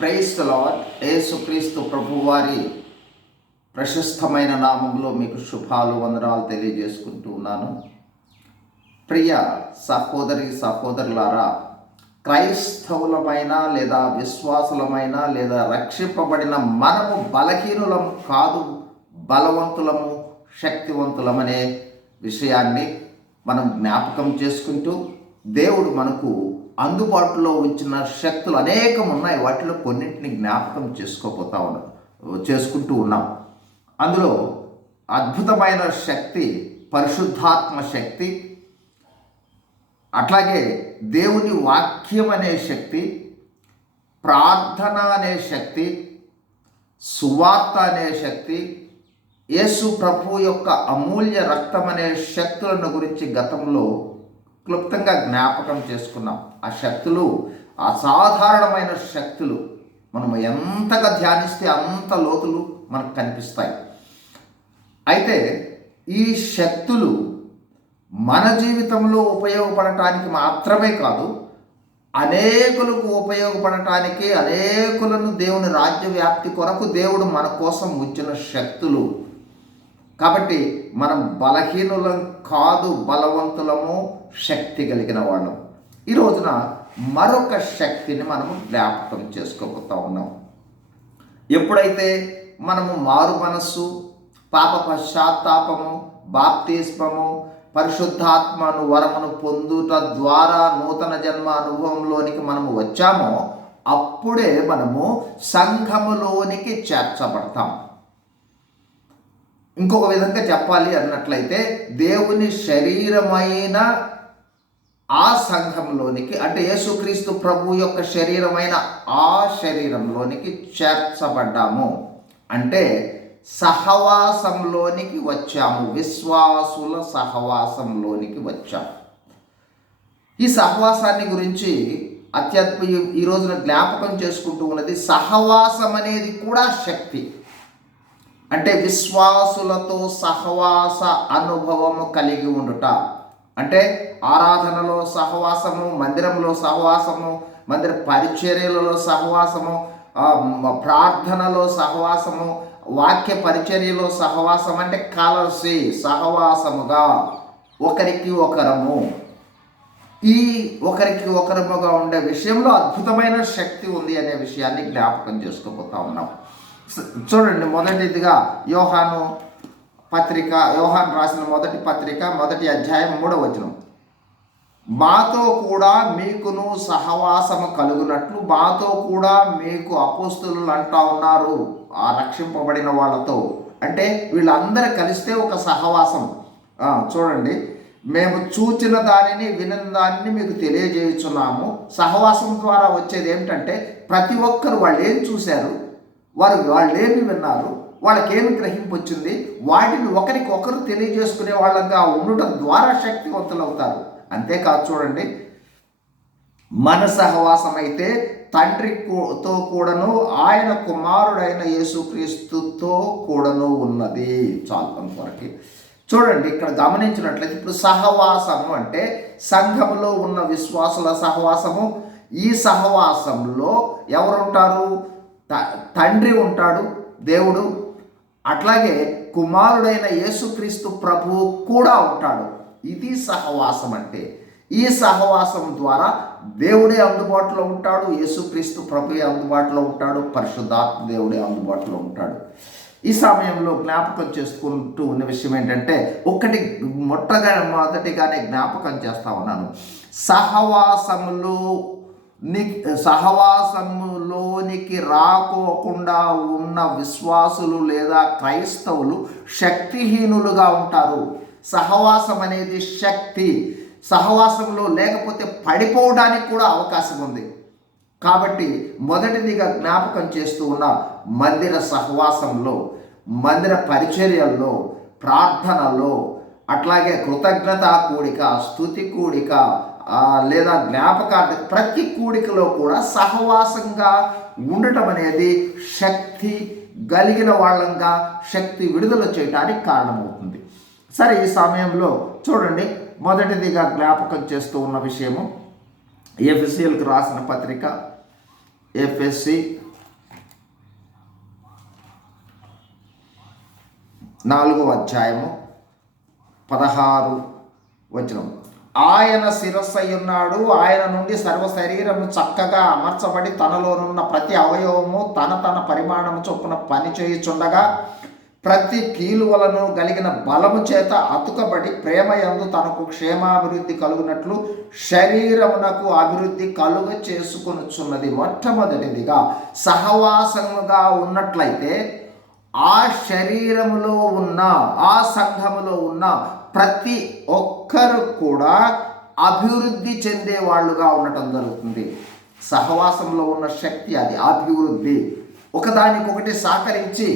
Price lord యేసుక్రీస్తు ప్రభువారి ప్రశస్తమైన నామంలో మీకు శుభాలు వందనాలు తెలియజేసుకుంటూ ఉన్నాను. ప్రియ సహోదరి సహోదరులారా క్రైస్తవులమైన లేదా విశ్వాసులమైన లేదా రక్షింపబడిన మనము బలహీనులం కాదు బలవంతులము శక్తివంతులమనే విషయాన్ని మనం జ్ఞాపకం చేసుకుంటూ దేవుడు మనకు అందుబాటులో ఉంచిన శక్తులు అనేకం ఉన్నాయి వాటిలో కొన్నింటిని జ్ఞాపకం చేసుకోపోతా ఉన్నాం చేసుకుంటూ ఉన్నాం. అందులో అద్భుతమైన శక్తి పరిశుద్ధాత్మ శక్తి అట్లాగే దేవుని వాక్యం అనే శక్తి ప్రార్థన అనే శక్తి సువార్త అనే శక్తి యేసు ప్రభు యొక్క అమూల్య రక్తం అనే శక్తులను గురించి గతంలో క్లుప్తంగా జ్ఞాపకం చేసుకున్నాం. ఆ శక్తులు అసాధారణమైన శక్తులు మనం ఎంతగా ధ్యానిస్తే అంత లోతులు మనకు కనిపిస్తాయి. అయితే ఈ శక్తులు మన జీవితంలో ఉపయోగపడటానికి మాత్రమే కాదు అనేకులకు ఉపయోగపడటానికి అనేకులను దేవుని రాజ్య వ్యాప్తి కొరకు దేవుడు మన కోసం ఉంచిన శక్తులు. కాబట్టి మనం బలహీనులం కాదు బలవంతులము శక్తి కలిగిన వాళ్ళం. ఈ రోజున మరొక శక్తిని మనము జ్ఞాపకం చేసుకోబోతా ఉన్నాం. ఎప్పుడైతే మనము మారు మనస్సు పాప పశ్చాత్తాపము బాప్తిస్మము పరిశుద్ధాత్మను వరమును పొందుట ద్వారా నూతన జన్మ అనుభవంలోనికి మనము వచ్చామో అప్పుడే మనము సంఘములోనికి చేర్చబడతాం. ఇంకొక విధంగా చెప్పాలి అన్నట్లయితే దేవుని శరీరమైన ఆ సంఘంలోనికి అంటే యేసుక్రీస్తు ప్రభు యొక్క శరీరమైన ఆ శరీరంలోనికి చేర్చబడ్డాము. అంటే సహవాసంలోనికి వచ్చాము. విశ్వాసుల సహవాసంలోనికి వచ్చాము ఈ సహవాసాన్ని గురించి అత్యద్భుత ఈ రోజున జ్ఞాపకం చేసుకుంటూ ఉన్నది. సహవాసం అనేది కూడా శక్తి. అంటే విశ్వాసులతో సహవాస అనుభవము కలిగి ఉండుట. అంటే ఆరాధనలో సహవాసము మందిరంలో సహవాసము మందిర పరిచర్యలలో సహవాసము ప్రార్థనలో సహవాసము వాక్య పరిచర్యలో సహవాసం అంటే కలసి సహవాసముగా ఒకరికి ఒకరము. ఈ ఒకరికి ఒకరముగా ఉండే విషయంలో అద్భుతమైన శక్తి ఉంది అనే విషయాన్ని జ్ఞాపకం చేసుకోబోతా ఉన్నాం. చూడండి మొదటిదిగా యోహాను పత్రిక యోహాన్ రాసిన మొదటి పత్రిక మొదటి అధ్యాయం మూడవ వచనం. మాతో కూడా మీకును సహవాసము కలుగునట్లు మాతో కూడా మీకు అపోస్తులు అంటా ఉన్నారు ఆ రక్షింపబడిన వాళ్ళతో. అంటే వీళ్ళందరూ కలిస్తే ఒక సహవాసం. చూడండి. మేము చూచిన దానిని వినిన దానిని మీకు తెలియజేయుచున్నాము. సహవాసం ద్వారా వచ్చేది ఏమిటంటే ప్రతి ఒక్కరు వాళ్ళు ఏం చూశారు? వారు వాళ్ళు విన్నారు? వాళ్ళకేమి గ్రహింపు వచ్చింది వాటిని ఒకరికొకరు తెలియజేసుకునే వాళ్ళగా ఉండటం ద్వారా శక్తివంతులవుతారు. అంతేకాదు చూడండి మన సహవాసం అయితే తండ్రితో కూడాను ఆయన కుమారుడైన యేసుక్రీస్తుతో కూడాను ఉన్నది. చాలు అంతవరకు. చూడండి ఇక్కడ గమనించినట్లయితే ఇప్పుడు సహవాసము అంటే సంఘములో ఉన్న విశ్వాసుల సహవాసము. ఈ సహవాసంలో ఎవరుంటారు? తండ్రి ఉంటాడు దేవుడు. అట్లాగే కుమారుడైన యేసుక్రీస్తు ప్రభువు కూడా ఉంటాడు. ఇది సహవాసం అంటే ఈ సహవాసం ద్వారా దేవుడే అందుబాటులో ఉంటాడు యేసుక్రీస్తు ప్రభుయే అందుబాటులో ఉంటాడు పరిశుద్ధాత్మ దేవుడే అందుబాటులో ఉంటాడు. ఈ సమయంలో జ్ఞాపకం చేసుకుంటూ ఉన్న విషయం ఏంటంటే ఒక్కటి మొట్టగా మొదటిగానే జ్ఞాపకం చేస్తా ఉన్నాను. సహవాసములు ని సహవాసములోనికి రాకోకుండా ఉన్న విశ్వాసులు లేదా క్రైస్తవులు శక్తిహీనులుగా ఉంటారు. సహవాసం అనేది శక్తి. సహవాసంలో లేకపోతే పడిపోవడానికి కూడా అవకాశం ఉంది. కాబట్టి మొదటిదిగా జ్ఞాపకం చేస్తూ ఉన్న మందిర సహవాసంలో మందిర పరిచర్యల్లో ప్రార్థనలో అట్లాగే కృతజ్ఞత కూడిక స్థుతి కూడిక లేదా జ్ఞాపకార్థ ప్రతి కూడికలో కూడా సహవాసంగా ఉండటం అనేది శక్తి కలిగిన వాళ్ళంగా శక్తి విడుదల చేయడానికి కారణమవుతుంది. సరే ఈ సమయంలో చూడండి మొదటిదిగా జ్ఞాపకం చేస్తూ ఉన్న విషయము. ఎఫ్ఎస్సిఎల్కి రాసిన పత్రిక ఎఫ్ఎస్సి నాలుగో అధ్యాయము పదహారు వచనం ఆయన శిరస్సయ్యున్నాడు. ఆయన నుండి సర్వ శరీరము చక్కగా అమర్చబడి తనలోనున్న ప్రతి అవయవము తన తన పరిమాణము చొప్పున పనిచేయుచుండగా ప్రతి కీలువలను కలిగిన బలము చేత అతుకబడి ప్రేమ యందు తనకు క్షేమాభివృద్ధి కలుగునట్లు శరీరమునకు అభివృద్ధి కలుగ చేసుకొనుచున్నది మొట్టమొదటిదిగా. సహవాసముగా ఉన్నట్లయితే ఆ శరీరములో ఉన్న ఆ సంఘములో ఉన్న ప్రతి ఒక్కరు కూడా అభివృద్ధి చెందే వాళ్ళుగా ఉండటం జరుగుతుంది. సహవాసంలో ఉన్న శక్తి అది అభివృద్ధి. ఒకదానికొకటి సహకరించి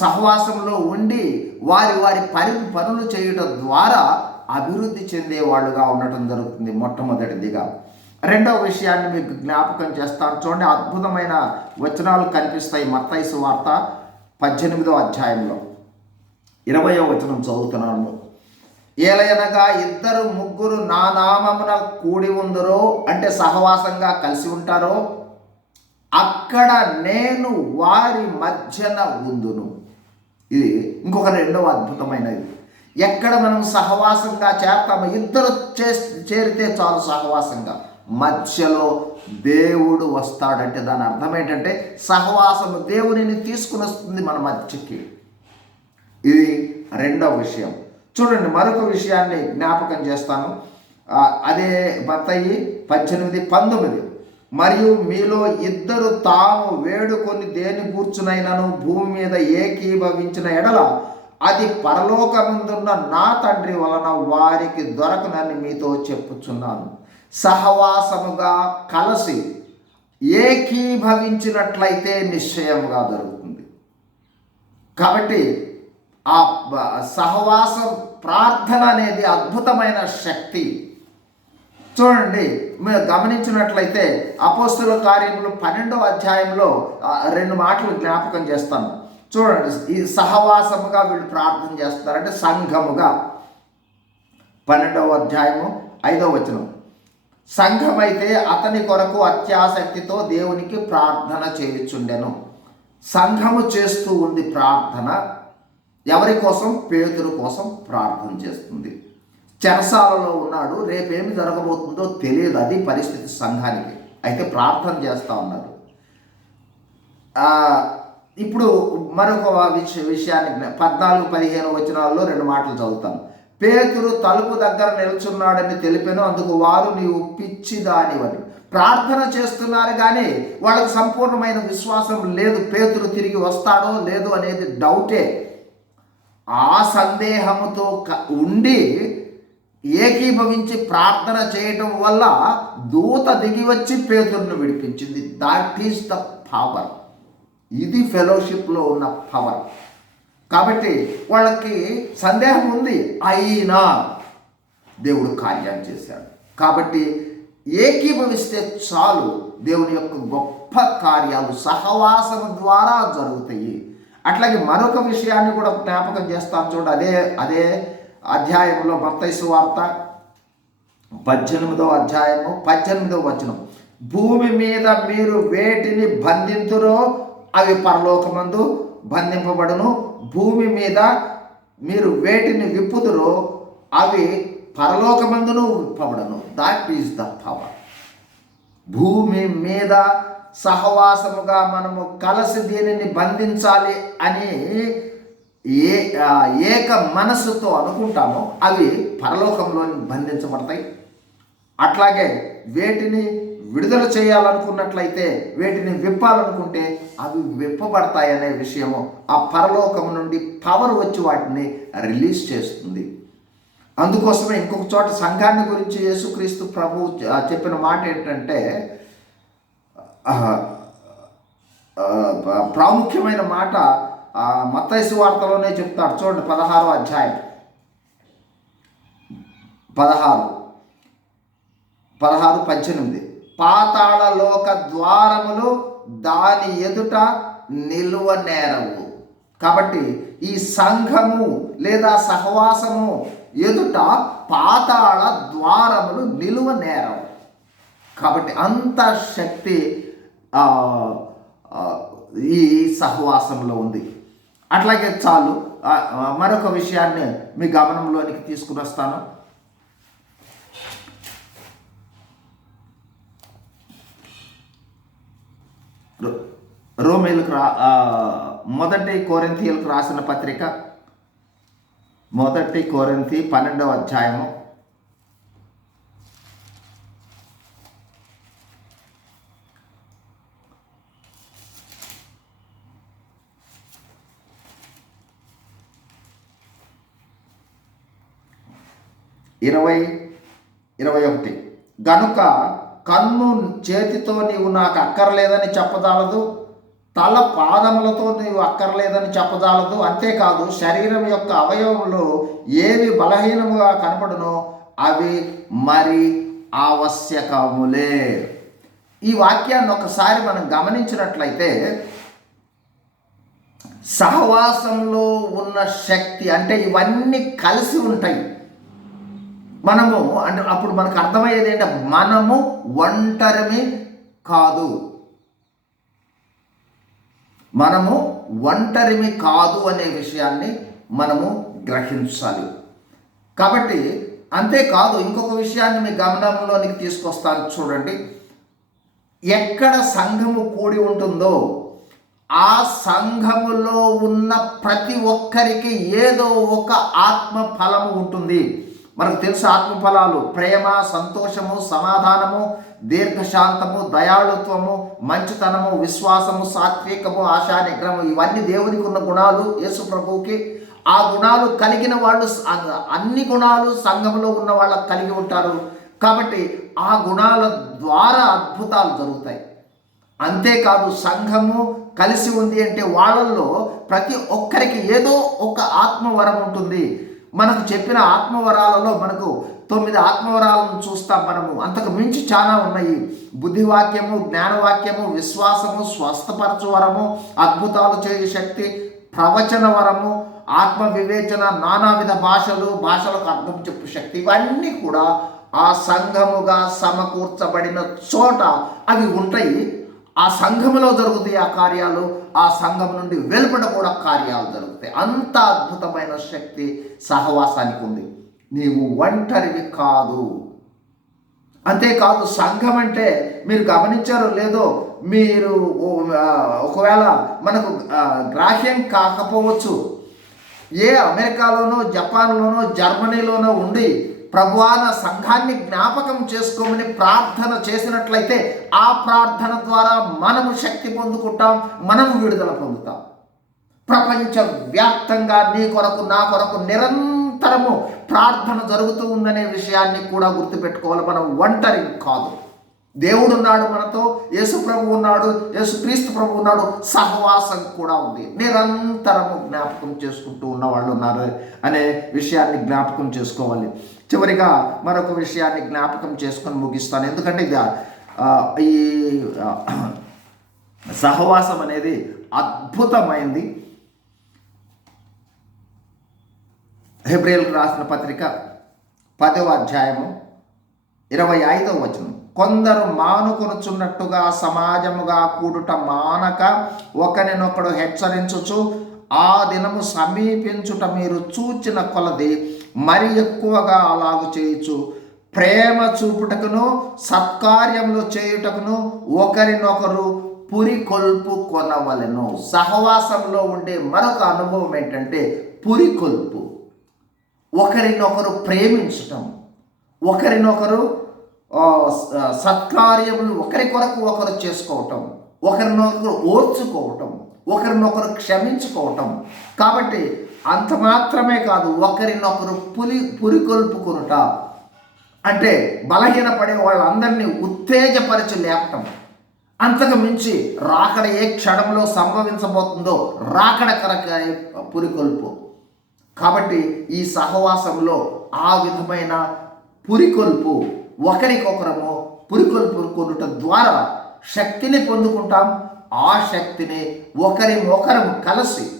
సహవాసంలో ఉండి వారి వారి పని పనులు చేయడం ద్వారా అభివృద్ధి చెందే వాళ్ళుగా ఉండటం జరుగుతుంది మొట్టమొదటిదిగా. రెండవ విషయాన్ని మీకు జ్ఞాపకం చేస్తాను. చూడండి అద్భుతమైన వచనాలు కనిపిస్తాయి. మత్తైసు వార్త పద్దెనిమిదో అధ్యాయంలో. ఇరవయో వచనం చదువుతున్నాను. ఏలయనగా ఇద్దరు ముగ్గురు నా నామమున కూడి ఉందరో అంటే సహవాసంగా కలిసి ఉంటారో అక్కడ నేను వారి మధ్యన ఉందును. ఇది ఇంకొక రెండవ అద్భుతమైనది ఎక్కడ మనం సహవాసంగా చేస్తామో ఇద్దరు చే చేరితే చాలు సహవాసంగా. మధ్యలో దేవుడు వస్తాడంటే దాని అర్థం ఏంటంటే సహవాసము దేవునిని తీసుకుని వస్తుంది మన మధ్యకి. ఇది రెండవ విషయం. చూడండి మరొక విషయాన్ని జ్ఞాపకం చేస్తాను. అదే మత్తయి పద్దెనిమిది పంతొమ్మిది. మరియు మీలో ఇద్దరు తాము వేడుకొని దేని కూర్చునైనను భూమి మీద ఏకీభవించిన ఎడల అది పరలోకముందున్న నా తండ్రి వలన వారికి దొరకనని మీతో చెప్పుచున్నాను. సహవాసముగా కలిసి ఏకీభవించినట్లయితే నిశ్చయముగా దొరుకుతుంది. కాబట్టి ఆ సహవాసం ప్రార్థన అనేది అద్భుతమైన శక్తి. చూడండి మీరు గమనించినట్లయితే అపోస్తుల కార్యములు పన్నెండవ అధ్యాయంలో రెండు మాటలు జ్ఞాపకం చేస్తాను. చూడండి ఈ సహవాసముగా వీళ్ళు ప్రార్థన చేస్తారంటే సంఘముగా. పన్నెండవ అధ్యాయము ఐదవ వచనం. సంఘమైతే అతని కొరకు అత్యాసక్తితో దేవునికి ప్రార్థన చేయుచుండెను. సంఘము చేస్తూ ఉంది ప్రార్థన. ఎవరి కోసం? పేతురు కోసం ప్రార్థన చేస్తుంది. చెరసాలలో ఉన్నాడు. రేపేమి జరగబోతుందో తెలియదు. అది పరిస్థితి సంఘానికి. అయితే ప్రార్థన చేస్తూ ఉన్నారు ఇప్పుడు మరొక విష విషయానికి పద్నాలుగు పదిహేను వచనాల్లో రెండు మాటలు చదువుతాను పేతురు తలుపు దగ్గర నిల్చున్నాడని తెలిపాను. అందుకు వారు నీవు పిచ్చిదానివని. ప్రార్థన చేస్తున్నారు కానీ వాళ్ళకి సంపూర్ణమైన విశ్వాసం లేదు. పేతురు తిరిగి వస్తాడో లేదో అనేది డౌటే. ఆ సందేహముతో క- ఉండి ఏకీభవించి ప్రార్థన చేయటం వల్ల దూత దిగి వచ్చి పేదలను విడిపించింది. దాట్ ఈస్ ద పవర్ ఇది ఫెలోషిప్లో ఉన్న పవర్ కాబట్టి వాళ్ళకి సందేహం ఉంది. అయినా దేవుడు కార్యం చేశాడు. కాబట్టి ఏకీభవిస్తే చాలు దేవుని యొక్క గొప్ప కార్యాలు సహవాసం ద్వారా జరుగుతాయి. అట్లాగే మరొక విషయాన్ని కూడా జ్ఞాపకం చేస్తాను చూడు అదే అదే అధ్యాయంలో మత్తైసు వార్త పద్దెనిమిదో అధ్యాయము పద్దెనిమిదో వచనం. భూమి మీద మీరు వేటిని బంధింతురో అవి పరలోకమందు బంధింపబడును. భూమి మీద మీరు వేటిని విప్పుదురో అవి పరలోకమందును విప్పబడను. దాట్ ఈజ్ ద పవర్ భూమి మీద సహవాసముగా మనము కలిసి దీనిని బంధించాలి అని ఏ ఏక మనస్సుతో అనుకుంటామో అవి పరలోకంలో బంధించబడతాయి. అట్లాగే వేటిని విడుదల చేయాలనుకున్నట్లయితే వేటిని విప్పాలనుకుంటే అవి విప్పబడతాయి అనే విషయము ఆ పరలోకం నుండి పవర్ వచ్చి వాటిని రిలీజ్ చేస్తుంది. అందుకోసమే ఇంకొక చోట సంఘాన్ని గురించి యేసుక్రీస్తు ప్రభు చెప్పిన మాట ఏంటంటే ప్రాముఖ్యమైన మాట మత్తైసు వార్తలోనే చెప్తాడు. చూడండి పదహారో అధ్యాయం. పదహారు. పదహారు పద్దెనిమిది. పాతాళ లోక ద్వారములు దాని ఎదుట నిలువ నేరవు. కాబట్టి ఈ సంఘము లేదా సహవాసము ఎదుట పాతాళ ద్వారములు నిలువ నేరవు. కాబట్టి అంత శక్తి ఈ సహవాసంలో ఉంది. అట్లాగే చాలు. మరొక విషయాన్ని మీ గమనంలోనికి తీసుకుని వస్తాను. రోమేలకు రా మొదటి కోరింతీయులకు రాసిన పత్రిక మొదటి కోరింతి పన్నెండవ అధ్యాయము. ఇరవై ఇరవై ఒకటి. గనుక కన్ను చేతితో నీవు నాకు అక్కర్లేదని చెప్పదాలదు తల పాదములతో నీవు అక్కర్లేదని చెప్పదాలదు అంతేకాదు శరీరం యొక్క అవయవములు ఏవి బలహీనముగా కనపడునో అవి మరి ఆవశ్యకములే. ఈ వాక్యాన్ని ఒకసారి మనం గమనించినట్లయితే సహవాసంలో ఉన్న శక్తి అంటే ఇవన్నీ కలిసి ఉంటాయి. మనము అంటే అప్పుడు మనకు అర్థమయ్యేది ఏంటంటే మనము ఒంటరిమి కాదు. మనము ఒంటరిమి కాదు అనే విషయాన్ని మనము గ్రహించాలి. కాబట్టి అంతేకాదు ఇంకొక విషయాన్ని మీ గమనంలోనికి తీసుకొస్తాను చూడండి. ఎక్కడ సంఘము కూడి ఉంటుందో ఆ సంఘములో ఉన్న ప్రతి ఒక్కరికి ఏదో ఒక ఆత్మ ఫలము ఉంటుంది. మనకు తెలుసు ఆత్మఫలాలు ప్రేమ సంతోషము సమాధానము దీర్ఘశాంతము దయాళుత్వము మంచితనము విశ్వాసము సాత్వికము ఆశా నిగ్రహము ఇవన్నీ దేవునికి ఉన్న గుణాలు యేసు ప్రభువుకి. ఆ గుణాలు కలిగిన వాళ్ళు అన్ని గుణాలు సంఘంలో ఉన్న వాళ్ళకు కలిగి ఉంటారు. కాబట్టి ఆ గుణాల ద్వారా అద్భుతాలు జరుగుతాయి. అంతేకాదు సంఘము కలిసి ఉంది అంటే వాళ్ళల్లో ప్రతి ఒక్కరికి ఏదో ఒక ఆత్మవరం ఉంటుంది. మనకు చెప్పిన ఆత్మవరాలలో మనకు తొమ్మిది ఆత్మవరాలను చూస్తాం మనము. అంతకు మించి చాలా ఉన్నాయి. బుద్ధివాక్యము జ్ఞానవాక్యము విశ్వాసము స్వస్థపరచు వరము అద్భుతాలు చేయు శక్తి ప్రవచన వరము ఆత్మ వివేచన నానావిధ భాషలు భాషలకు అర్థం చెప్పు శక్తి ఇవన్నీ కూడా ఆ సంఘముగా సమకూర్చబడిన చోట అవి ఉంటాయి. ఆ సంఘములో జరుగుతాయి ఆ కార్యాలు ఆ సంఘం నుండి వెలుపడ కూడా కార్యాలు జరుగుతాయి. అంత అద్భుతమైన శక్తి సహవాసానికి ఉంది. నీవు ఒంటరివి కాదు. అంతేకాదు సంఘం అంటే మీరు గమనించారో లేదో మీరు ఓ- ఒకవేళ మనకు గ్రాహ్యం కాకపోవచ్చు. ఏ అమెరికాలోనో జపాన్లోనో జర్మనీలోనో ఉండి ప్రభువాన సంఘాన్ని జ్ఞాపకం చేసుకోమని ప్రార్థన చేసినట్లయితే ఆ ప్రార్థన ద్వారా మనము శక్తి పొందుకుంటాం మనము విడుదల పొందుతాం. ప్రపంచ వ్యాప్తంగా నీ కొరకు నా కొరకు నిరంతరము ప్రార్థన జరుగుతూ ఉందనే విషయాన్ని కూడా గుర్తుపెట్టుకోవాలి. మనం ఒంటరి కాదు. దేవుడు ఉన్నాడు మనతో యేసు ప్రభు ఉన్నాడు యేసు క్రీస్తు ప్రభు ఉన్నాడు సహవాసం కూడా ఉంది. నిరంతరము జ్ఞాపకం చేసుకుంటూ ఉన్న వాళ్ళు ఉన్నారు అనే విషయాన్ని జ్ఞాపకం చేసుకోవాలి. చివరిగా మరొక విషయాన్ని జ్ఞాపకం చేసుకొని ముగిస్తాను. ఎందుకంటే ఇది ఈ సహవాసం అనేది అద్భుతమైంది. హెబ్రిల్కు రాసిన పత్రిక పదవ అధ్యాయము ఇరవై ఐదవ వచనం. కొందరు మానుకొనుచున్నట్టుగా సమాజముగా కూడుట మానక ఒకరినొకడు హెచ్చరించుచు ఆ దినము సమీపించుట మీరు చూచిన కొలది మరి ఎక్కువగా అలాగు చేయొచ్చు ప్రేమ చూపుటకును సత్కార్యములు చేయుటకును ఒకరినొకరు పురికొల్పు కొనవలెను. సహవాసంలో ఉండే మరొక అనుభవం ఏంటంటే పురికొల్పు. ఒకరినొకరు ప్రేమించటం. ఒకరినొకరు సత్కార్యములు ఒకరి కొరకు ఒకరు చేసుకోవటం. ఒకరినొకరు ఓర్చుకోవటం. ఒకరినొకరు క్షమించుకోవటం. కాబట్టి అంత మాత్రమే కాదు ఒకరినొకరు పులి పురికొల్పుకొనుట అంటే బలహీనపడే వాళ్ళందరినీ ఉత్తేజపరిచి లేపటం అంతకు మించి రాకడ ఏ క్షణంలో సంభవించబోతుందో రాకడ కరక పురికొల్పు కాబట్టి ఈ సహవాసంలో ఆ విధమైన పురికొల్పు ఒకరికొకరము పురికొల్పు కొనుట ద్వారా శక్తిని పొందుకుంటాం. ఆ శక్తిని ఒకరి ఒకరము కలిసి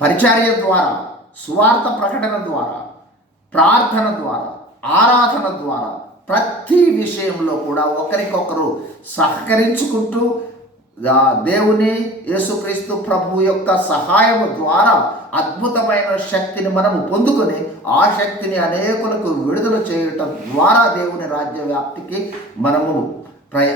పరిచర్య ద్వారా సువార్త ప్రకటన ద్వారా ప్రార్థన ద్వారా ఆరాధన ద్వారా ప్రతి విషయంలో కూడా ఒకరికొకరు సహకరించుకుంటూ దేవుని యేసుక్రీస్తు ప్రభు యొక్క సహాయం ద్వారా అద్భుతమైన శక్తిని మనము పొందుకొని ఆ శక్తిని అనేకులకు విడుదల చేయటం ద్వారా దేవుని రాజ్య వ్యాప్తికి మనము ప్రయ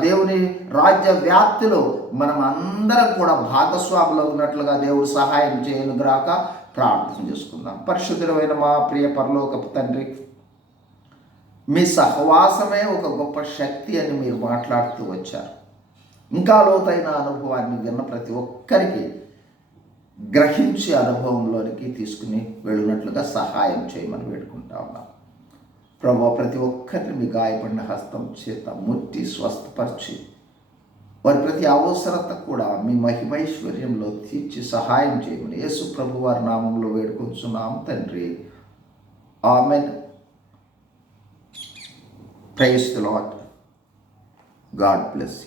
దేవుని రాజ్య వ్యాప్తిలో మనం అందరం కూడా భాగస్వాములు ఉన్నట్లుగా దేవుడు సహాయం చేయను గ్రాక ప్రార్థన చేసుకుందాం. పరిశుద్ధమైన మా ప్రియ పరలోకపు తండ్రి మీ సహవాసమే ఒక గొప్ప శక్తి అని మీరు మాట్లాడుతూ వచ్చారు. ఇంకా లోతైన అనుభవాన్ని విన్న ప్రతి ఒక్కరికి గ్రహించి అనుభవంలోనికి తీసుకుని వెళ్ళినట్లుగా సహాయం చేయమని వేడుకుంటా ఉన్నాం. ప్రభు ప్రతి ఒక్కరిని మీ గాయపడిన హస్తం చేత ముట్టి స్వస్థపరిచి వారి ప్రతి అవసరత కూడా మీ మహిమైశ్వర్యంలో తీర్చి సహాయం చేయమని యేసు ప్రభు వారి నామంలో వేడుకొంచున్నాం తండ్రి. Amen. Praise the Lord God bless you